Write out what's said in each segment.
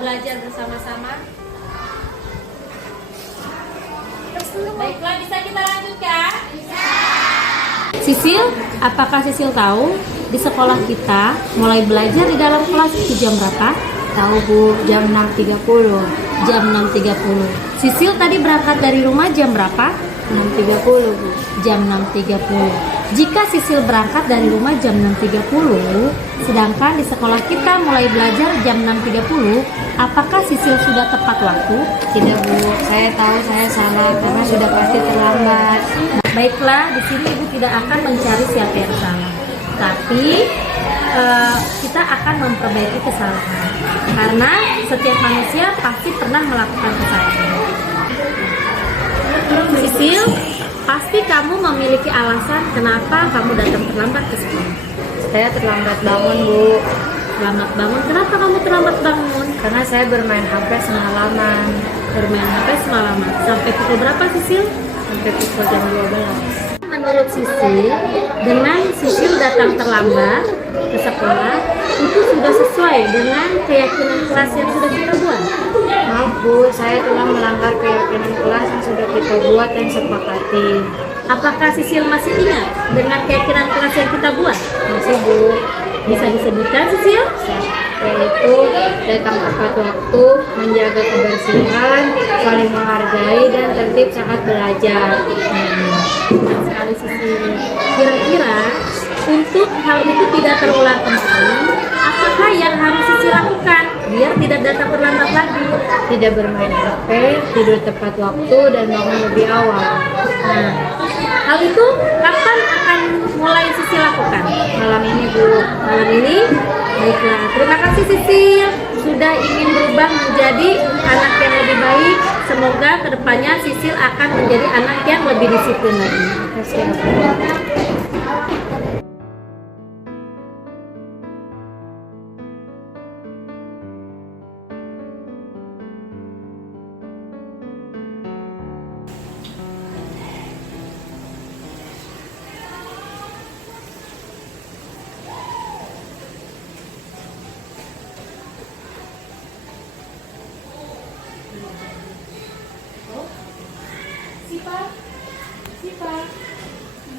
belajar bersama-sama? Baiklah, bisa kita lanjutkan? Sisil, apakah Sisil tahu di sekolah kita mulai belajar di dalam kelas itu jam berapa? Tahu Bu, jam 6.30. Jam 6.30. Sisil tadi berangkat dari rumah jam berapa? 6.30 Bu. Jam 6.30. Jika Sisil berangkat dari rumah jam 6.30, sedangkan di sekolah kita mulai belajar jam 6.30, apakah Sisil sudah tepat waktu? Tidak Bu, saya tahu saya salah karena sudah pasti terlambat. Baiklah, di sini Ibu tidak akan mencari siapa yang salah, tapi kita akan memperbaiki kesalahan. Karena setiap manusia pasti pernah melakukan kesalahan. Sisil, pasti kamu memiliki alasan kenapa kamu datang terlambat ke sekolah. Saya terlambat bangun Bu, Terlambat bangun. Kenapa kamu terlambat bangun? karena saya bermain HP semalaman Bermain HP semalaman. Sampai pukul berapa, Sisil? sampai pukul jam 12. Menurut Sisil, dengan Sisil datang terlambat ke sekolah, itu sudah sesuai dengan keyakinan kelas yang sudah kita buat. Maaf Bu, saya telah melanggar keyakinan kelas yang sudah kita buat dan sepakati. Apakah Sisil masih ingat dengan keyakinan kelas yang kita buat? Masih Bu, Bisa disebutkan, Sisil? yaitu datang tepat waktu, menjaga kebersihan, saling menghargai, dan tertib saat belajar. Benar sekali, Sisil. Kira-kira untuk hal itu tidak terulang kembali, apakah yang harus Sisil lakukan biar tidak datang terlambat lagi? Tidak bermain HP, tidur tepat waktu, dan bangun lebih awal. Nah, hal itu kapan akan mulai Sisil lakukan? Malam ini Bu, Malam ini? Baiklah, terima kasih Sisil sudah ingin berubah menjadi anak yang lebih baik. Semoga kedepannya Sisil akan menjadi anak yang lebih disiplin lagi. terima kasih Bu.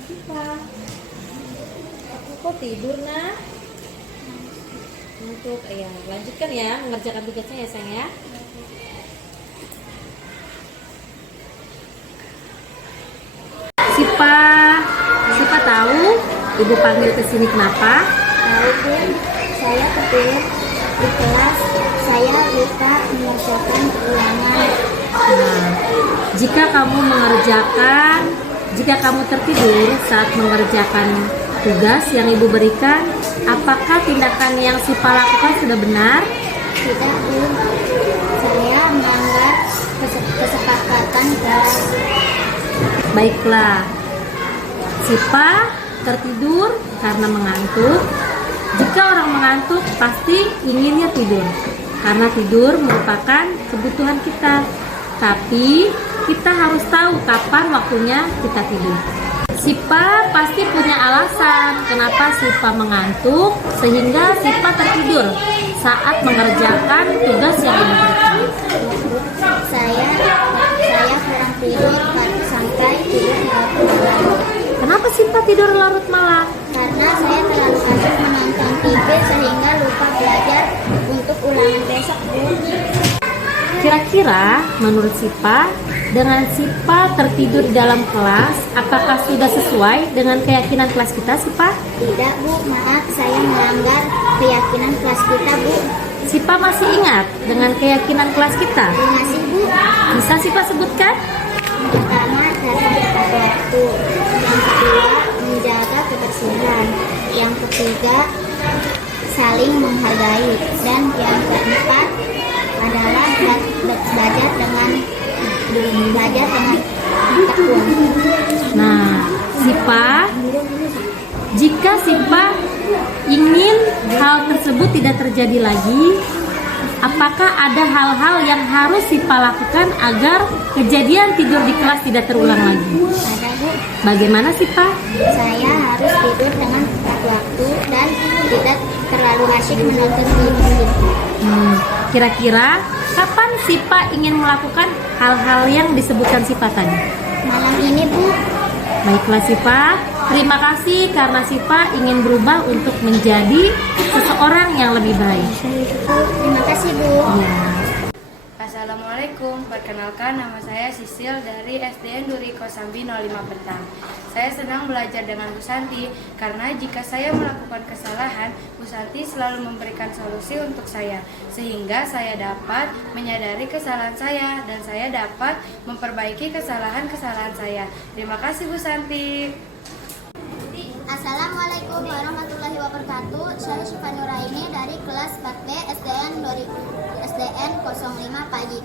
Sipa, aku kok tidur nak? Untuk ya lanjutkan ya mengerjakan tugasnya ya sayang ya. Sipa tahu Ibu panggil ke sini kenapa? Tahu Bu, saya ketidur di kelas, saya lupa mengerjakan ulangan. Nah, jika kamu tertidur saat mengerjakan tugas yang Ibu berikan, apakah tindakan yang Sipa lakukan sudah benar? Tidak Bu, saya melanggar kesepakatan kelas. Baiklah, Sipa tertidur karena mengantuk. Jika orang mengantuk, pasti inginnya tidur, karena tidur merupakan kebutuhan kita. Tapi kita harus tahu kapan waktunya kita tidur. Sipa pasti punya alasan kenapa Sipa mengantuk sehingga Sipa tertidur saat mengerjakan tugas yang diberikan. Saya kurang tidur sampai tidur larut malam. Kenapa Sipa tidur larut malam? Karena saya terlalu asik menonton TV sehingga lupa belajar untuk ulangan besok Bu. Kira-kira menurut Sipa, dengan Sipa tertidur di dalam kelas, apakah sudah sesuai dengan keyakinan kelas kita, Sipa? Tidak Bu, maaf saya melanggar keyakinan kelas kita Bu. Sipa masih ingat dengan keyakinan kelas kita? Masih Bu. Bisa Sipa sebutkan? Pertama, datang tepat waktu. Yang kedua, menjaga kebersihan. Yang ketiga, saling menghargai. Dan yang keempat adalah belajar dengan tekun. Nah, jika Sipa ingin hal tersebut tidak terjadi lagi, apakah ada hal-hal yang harus Sipa lakukan agar kejadian tidur di kelas tidak terulang lagi? Ada Bu, Bagaimana Sipa? saya harus tidur dengan tepat waktu dan tidak terlalu asyik menonton TV. Kira-kira kapan Sipa ingin melakukan hal-hal yang disebutkan Sipa tadi? Malam ini, Bu. Baiklah Sipa, terima kasih karena Sipa ingin berubah untuk menjadi seseorang yang lebih baik. Terima kasih, Bu. Ya. Assalamualaikum, perkenalkan nama saya Sisil dari SDN Duri Kosambi 05 Betang. Saya senang belajar dengan Bu Santi karena jika saya melakukan kesalahan, Bu Santi selalu memberikan solusi untuk saya, sehingga saya dapat menyadari kesalahan saya dan saya dapat memperbaiki kesalahan-kesalahan saya. Terima kasih Bu Santi. Assalamualaikum warahmatullahi wabarakatuh. Saya Syifa Nuraini dari kelas 4B SDN 05 Pagi.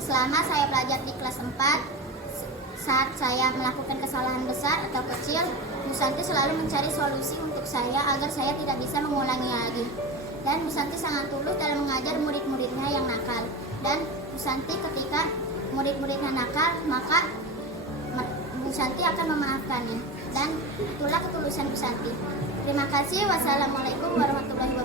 Selama saya belajar di kelas 4, saat saya melakukan kesalahan besar atau kecil, Bu Santi selalu mencari solusi untuk saya agar saya tidak bisa mengulangi lagi. Dan Bu Santi sangat tulus dalam mengajar murid-muridnya yang nakal. Dan Bu Santi ketika murid-muridnya nakal, maka Bu Santi akan memaafkannya. Dan itulah ketulusan Bu Santi. Terima kasih. Wassalamualaikum warahmatullahi wabarakatuh.